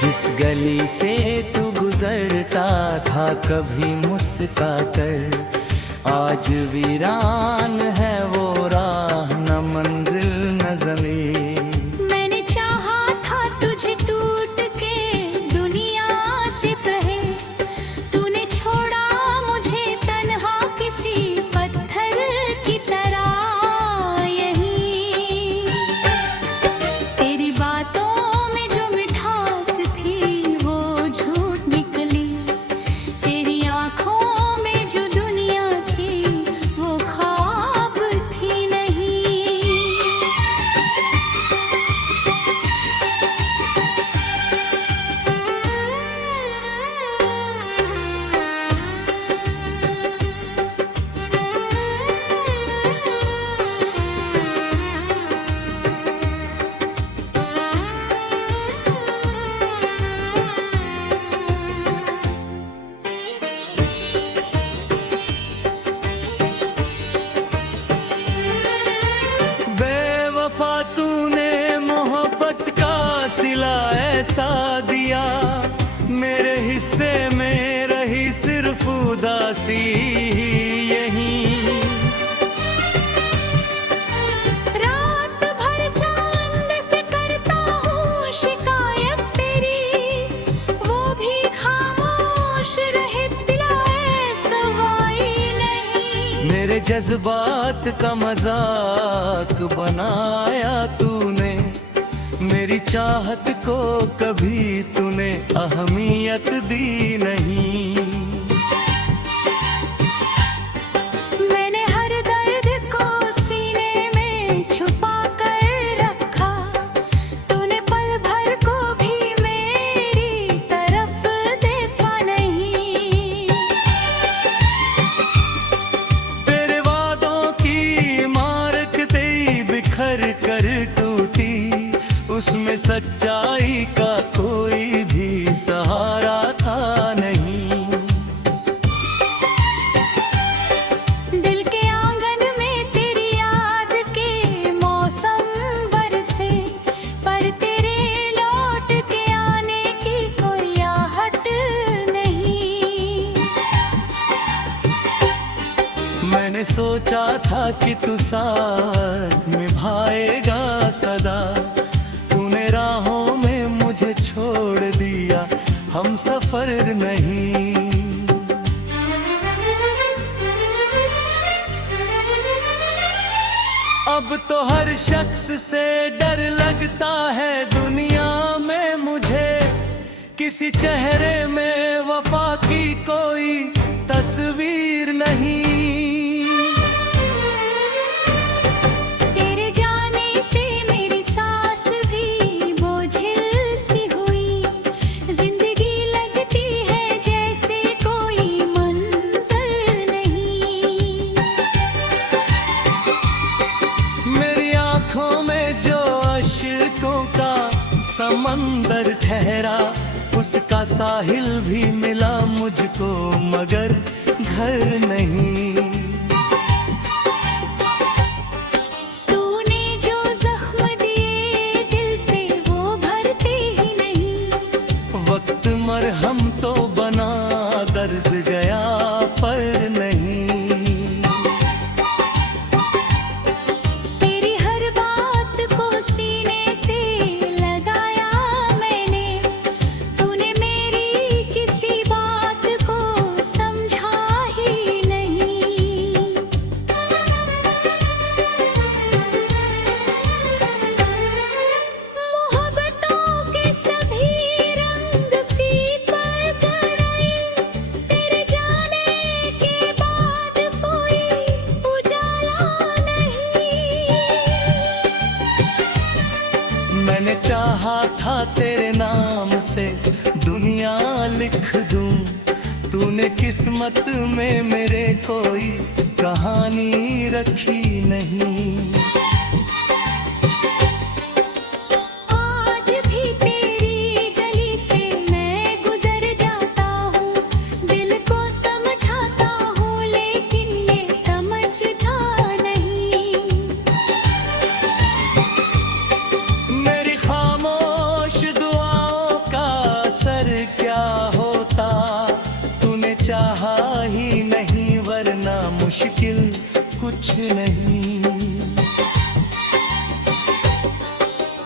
जिस गली से तू गुजरता था कभी मुस्का कर, आज वीरान है वो राह, न मंजिल न ज़मीं। मैंने चाहा था तुझे टूट के दुनिया से कहे, तूने छोड़ा मुझे तन्हा किसी पत्थर की तरह। यहीं तेरी बातों में जो मिठास थी वो झूठ निकली, तेरी आंखों में जो दुनिया थी वो ख्वाब थी नहीं। बेवफा तूने मोहब्बत का सिला ऐसा दिया, मेरे हिस्से में रही सिर्फ उदासी यहीं। रात भर चांद से करता हूँ शिकायत तेरी, वो भी खामोश रहे दिलाए सवाई नहीं। मेरे जज्बात का मजाक बनाया तूने, मेरी चाहत को कभी तूने अहमियत दी नहीं। मैंने हर दर्द को सीने में छुपा कर रखा, तूने पल भर को भी मेरी तरफ देखा नहीं। तेरे वादों की इमारत तेरी बिखर कर टूटी, उसमें सच्चाई का कोई भी सहारा था नहीं। दिल के आंगन में तेरी याद के मौसम बरसे, पर तेरे लौट के आने की कोई आहट नहीं। मैंने सोचा था कि तू साथ निभाएगा सदा, तूने राहों में मुझे छोड़ दिया, हम सफर नहीं। अब तो हर शख्स से डर लगता है दुनिया में मुझे, किसी चेहरे में वफा की कोई तस्वीर नहीं। तेरे जाने से मेरी सांस भी बोझिल सी हुई, जिंदगी लगती है जैसे कोई मंजर नहीं। मेरी आंखों में जो अश्कों का समंदर ठहरा, उसका साहिल भी मिला मुझको मगर घर नहीं। तूने जो जख्म दिए दिल पे वो भरते ही नहीं। वक्त मरहम तो बना, दर्द गया पर नहीं। तेरी हर बात को सीने से लगाया मैंने, तूने मेरी किसी बात को समझा ही नहीं। मोहब्बतों के सभी रंग फीका कर आए, तेरे जाने के बाद कोई उजाला नहीं। मैंने चाहा था तेरे नाम से दुनिया लिख दूं, तूने किस्मत में मेरे कोई कहानी रखी नहीं। आज भी तेरी गली से मैं गुजर जाता हूँ, दिल को समझाता हूँ लेकिन ये समझता नहीं। मेरी खामोश दुआओं का नहीं।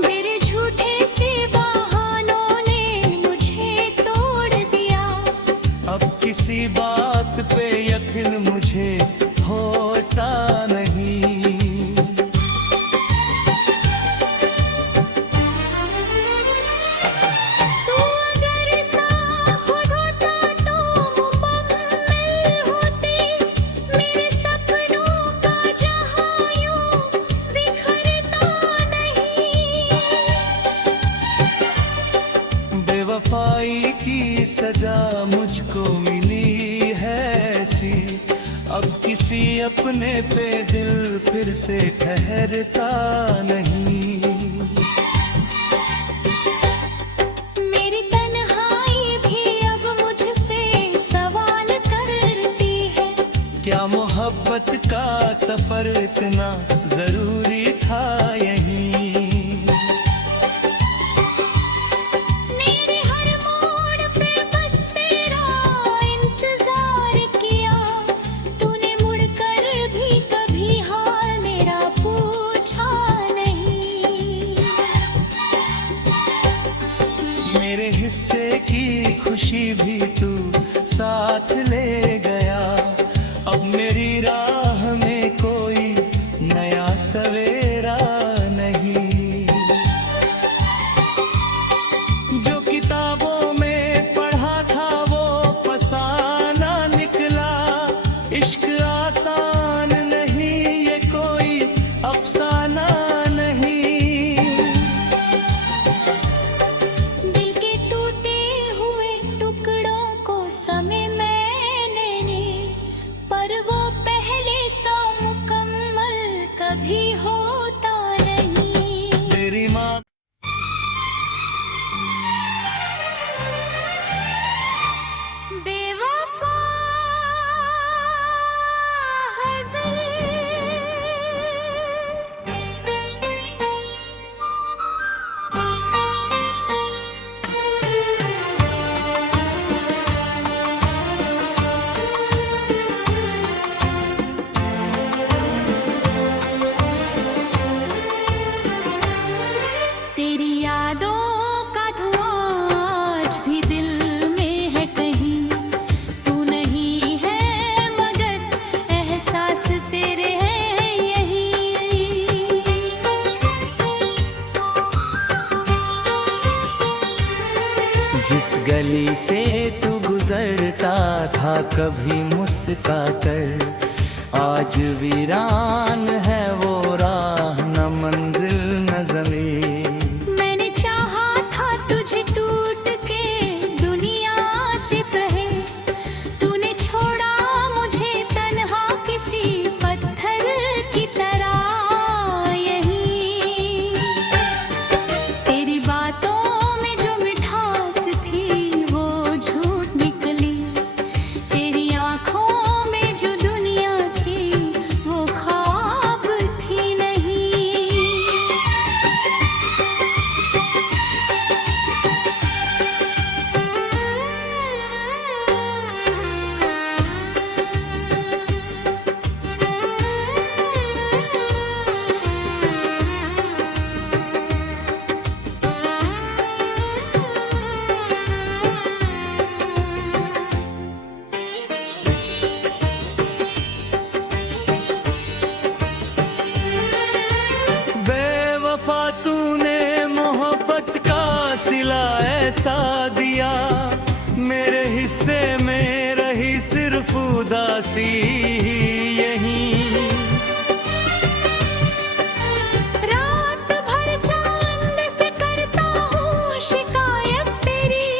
मेरे झूठे से बहानों ने मुझे तोड़ दिया। अब किसी बात पे यकीन मुझे होता नहीं। तू अगर साफ होता तो मुकम्मल होती। मेरे सपनों का जहां यूं बिखरता नहीं। बेवफाई की सजा मुझको मिली है ऐसी, अब किसी अपने पे दिल फिर से ठहरता नहीं। मेरी तन्हाई भी अब मुझसे सवाल करती है। क्या मोहब्बत का सफर इतना जरूरी था यहीं? मेरे हर मोड़ पे बस तेरा इंतजार किया। तूने मुड़कर भी कभी हाल मेरा पूछा नहीं। मेरे हिस्से की खुशी भी तू साथ ले गया। अब मेरी राह में कोई नया सवेरा नहीं। जो किताबों में पढ़ा था वो फसाना निकला। इश्क आसान नहीं, ये कोई अफसाना नहीं। दिल के टूटे हुए टुकड़ों को समय मैंने ने, पर वो पहले सा मुकम्मल कभी होता नहीं। तेरी माँ बेवफा तेरी यादों का धुआं आज भी दिल में है कहीं। तू नहीं है मगर एहसास तेरे हैं यही। जिस गली से तू गुजरता था कभी मुस्का कर, आज वीरान है वो राह, न मंजिल न ज़मीन। मैंने चाहा था तुझे टूट के दुनिया से कहे। तूने छोड़ा मुझे तन्हा किसी पत्थर की तरह यहीं। तेरी बातों में जो मिठास थी वो झूठ निकली। तेरी आंखों में जो दुनिया थी वो ख्वाब थी नहीं। बेवफा तूने मोहब्बत का सिला ऐसा दिया। मेरे हिस्से में रही सिर्फ उदासी यहीं। रात भर चांद से करता हूँ शिकायत तेरी।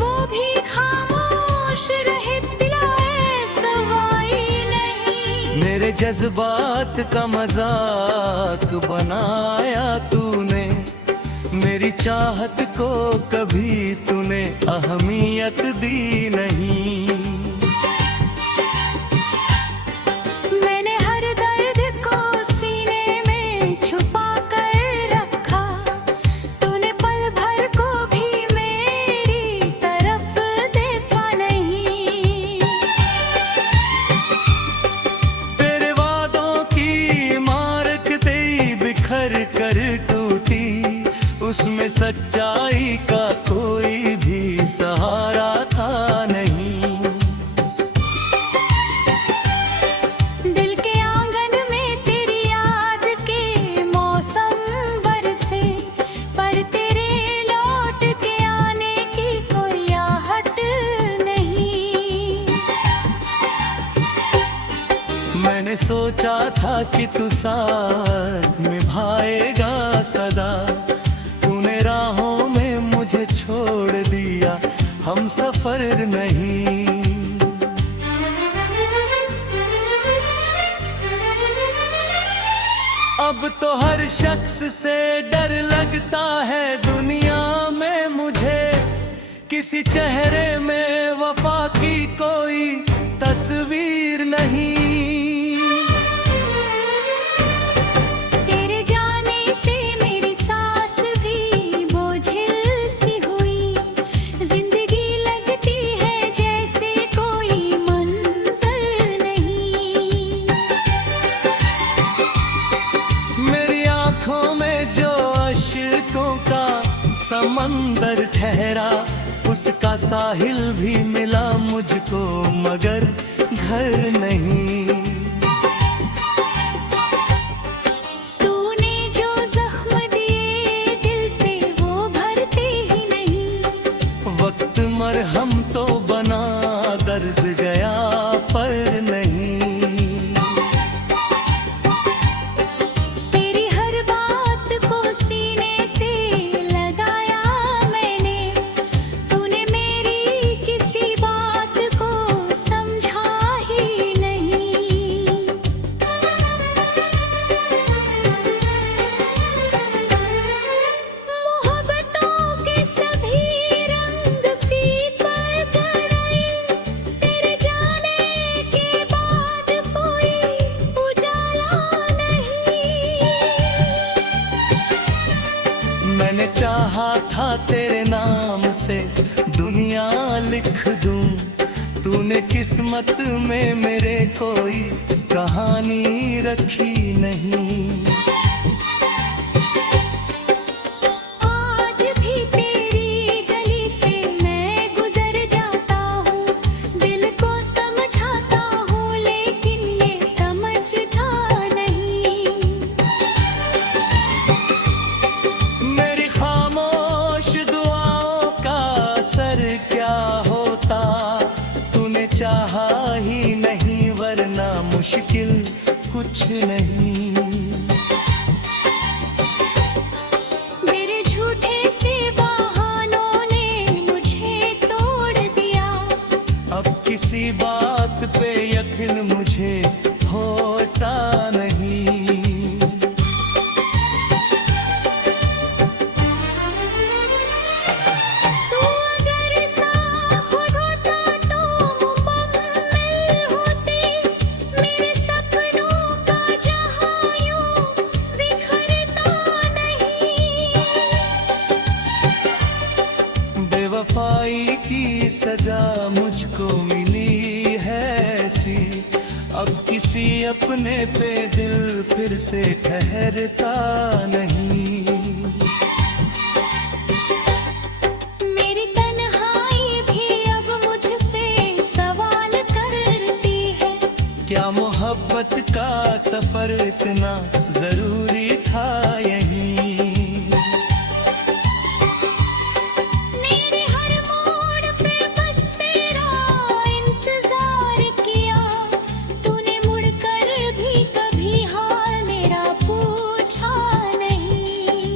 वो भी खामोश रहे दिलाए सवाई नहीं। मेरे जज्बात का मजाक बनाया तूने। मेरी चाहत को कभी तूने अहमियत दी नहीं। मैंने हर दर्द को सीने में छुपा कर रखा। तूने पल भर को भी मेरी तरफ देखा नहीं। तेरे वादों उसमें सच्चाई का कोई भी सहारा था नहीं। दिल के आंगन में तेरी याद के मौसम बरसे, पर तेरे लौट के आने की कोई आहट नहीं। मैंने सोचा था कि तू साथ निभाएगा सदा, तूने राहों में मुझे छोड़ दिया, हम सफर नहीं। अब तो हर शख्स से डर लगता है दुनिया में मुझे, किसी चेहरे में वफा की कोई तस्वीर नहीं। तेरे जाने से मेरी सांस भी बोझिल सी हुई, जिंदगी लगती है जैसे कोई मंजर नहीं। मेरी आंखों में जो अश्कों का समंदर ठहरा, उसका साहिल भी मिला मुझको मगर घर नहीं। तूने जो जख्म दिए दिल पे वो भरते ही नहीं। वक्त मरहम तो बना, दर्द गया पर नहीं। तेरी हर बात को सीने से लगाया मैंने, तूने मेरी किसी बात को समझा ही नहीं। मोहब्बतों के सभी रंग फीका कर आए, तेरे जाने के बाद कोई उजाला नहीं। मैंने चाहा था तेरे नाम से दुनिया लिख दूं, तूने किस्मत में मेरे कोई कहानी रखी नहीं। आज भी तेरी गली से मैं गुजर जाता हूँ, दिल को समझाता हूँ लेकिन ये समझता नहीं। मेरी खामोश दुआओं का असर क्या होता, तूने चाहा ही नहीं वरना मुश्किल कुछ नहीं। मेरे झूठे से बहानों ने मुझे तोड़ दिया, अब किसी बात पे यकीन मुझे होता नहीं। तू अगर साफ होता तो मुकम्मल होते, मेरे सपनों का जहां यूं बिखरता नहीं। बेवफाई की सजा मुझको मिली है ऐसी, अब किसी अपने पे दिल फिर से ठहरता नहीं। मेरी तन्हाई भी अब मुझसे सवाल करती है, क्या मोहब्बत का सफर इतना जरूरी था यहीं। मेरे हर मोड़ पे बस तेरा इंतजार किया, तूने मुड़कर भी कभी हाल मेरा पूछा नहीं।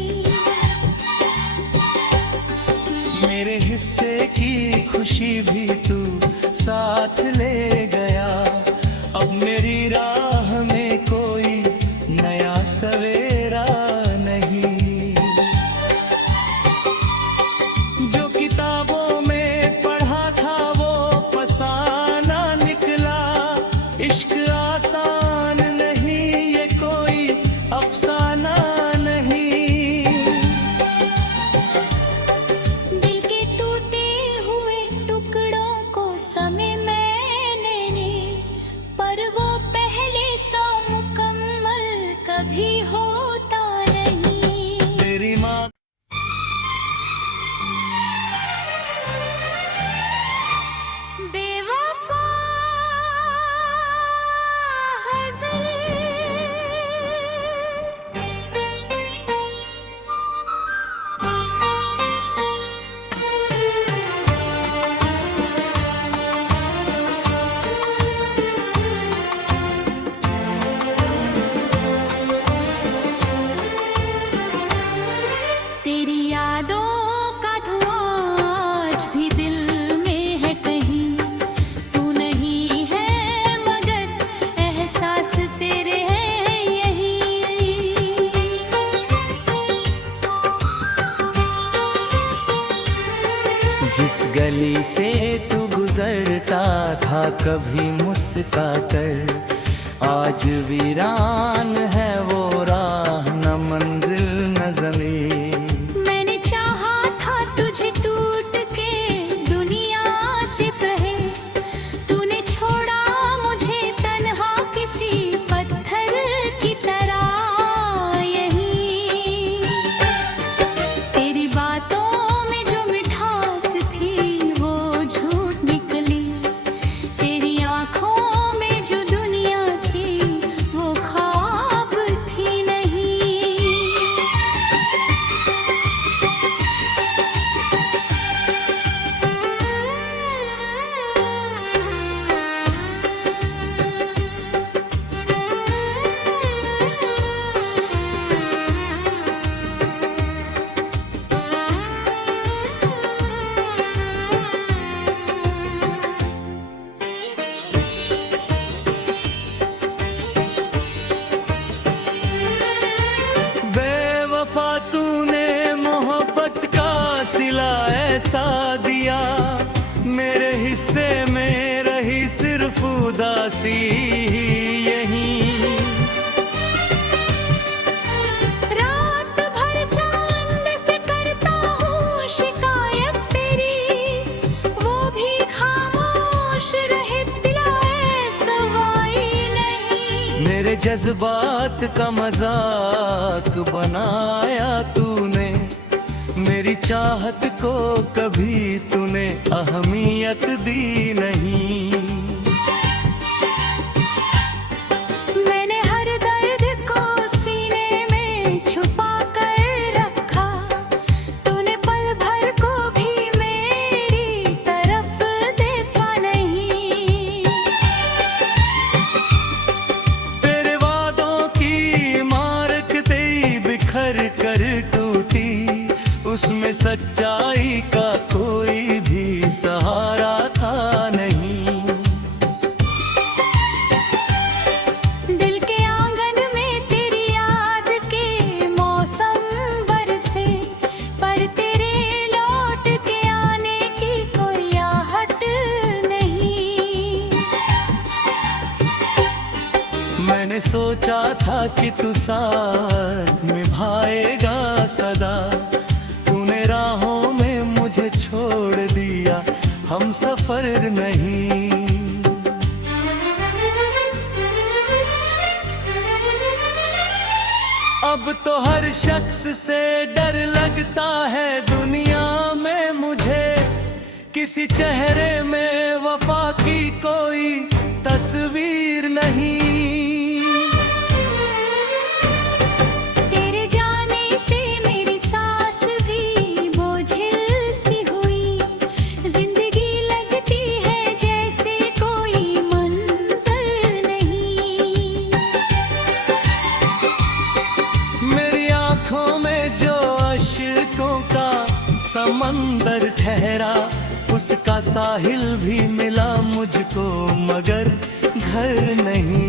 जिस गली से तू गुजरता था कभी मुस्का कर, आज वीरान है वो राह, न मंजिल न ज़मीन। मैंने चाहा था तुझे टूट के दुनिया से रहे, तूने छोड़ा मुझे तन्हा किसी पत्थर की तरह। यहीं तेरी बातों में जो मिठास थी वो झूठ निकली, तेरी आंखों में जो दुनिया थी वो ख्वाब थी नहीं। बेवफा तूने मोहब्बत का सिला ऐसा दिया, मेरे हिस्से में रही सिर्फ उदासी यहीं। रात भर चांद से करता हूँ शिकायत तेरी, वो भी खामोश रहे दिलाए सवाई नहीं। मेरे जज्बात का मजाक बनाया तूने, मेरी चाहत को कभी तूने अहमियत दी नहीं। मैंने हर दर्द को सीने में छुपा कर रखा, तूने पल भर को भी मेरी तरफ देखा नहीं। तेरे वादों की इमारत तेरी बिखर कर टूटी, उसमें सच्चाई का कोई भी सहारा था नहीं। दिल के आंगन में तेरी याद के मौसम बरसे, पर तेरे लौट के आने की कोई आहट नहीं। मैंने सोचा था कि तू साथ निभाएगा सदा, तूने राहों में मुझे छोड़ दिया, हम सफर नहीं। अब तो हर शख्स से डर लगता है दुनिया में मुझे, किसी चेहरे में वफा की कोई तस्वीर नहीं। तेरे जाने से मेरी सांस भी बोझिल सी हुई, जिंदगी लगती है जैसे कोई मंजर नहीं। मेरी आंखों में जो अश्कों का समंदर ठहरा, उसका साहिल भी मिला मुझको मगर घर नहीं।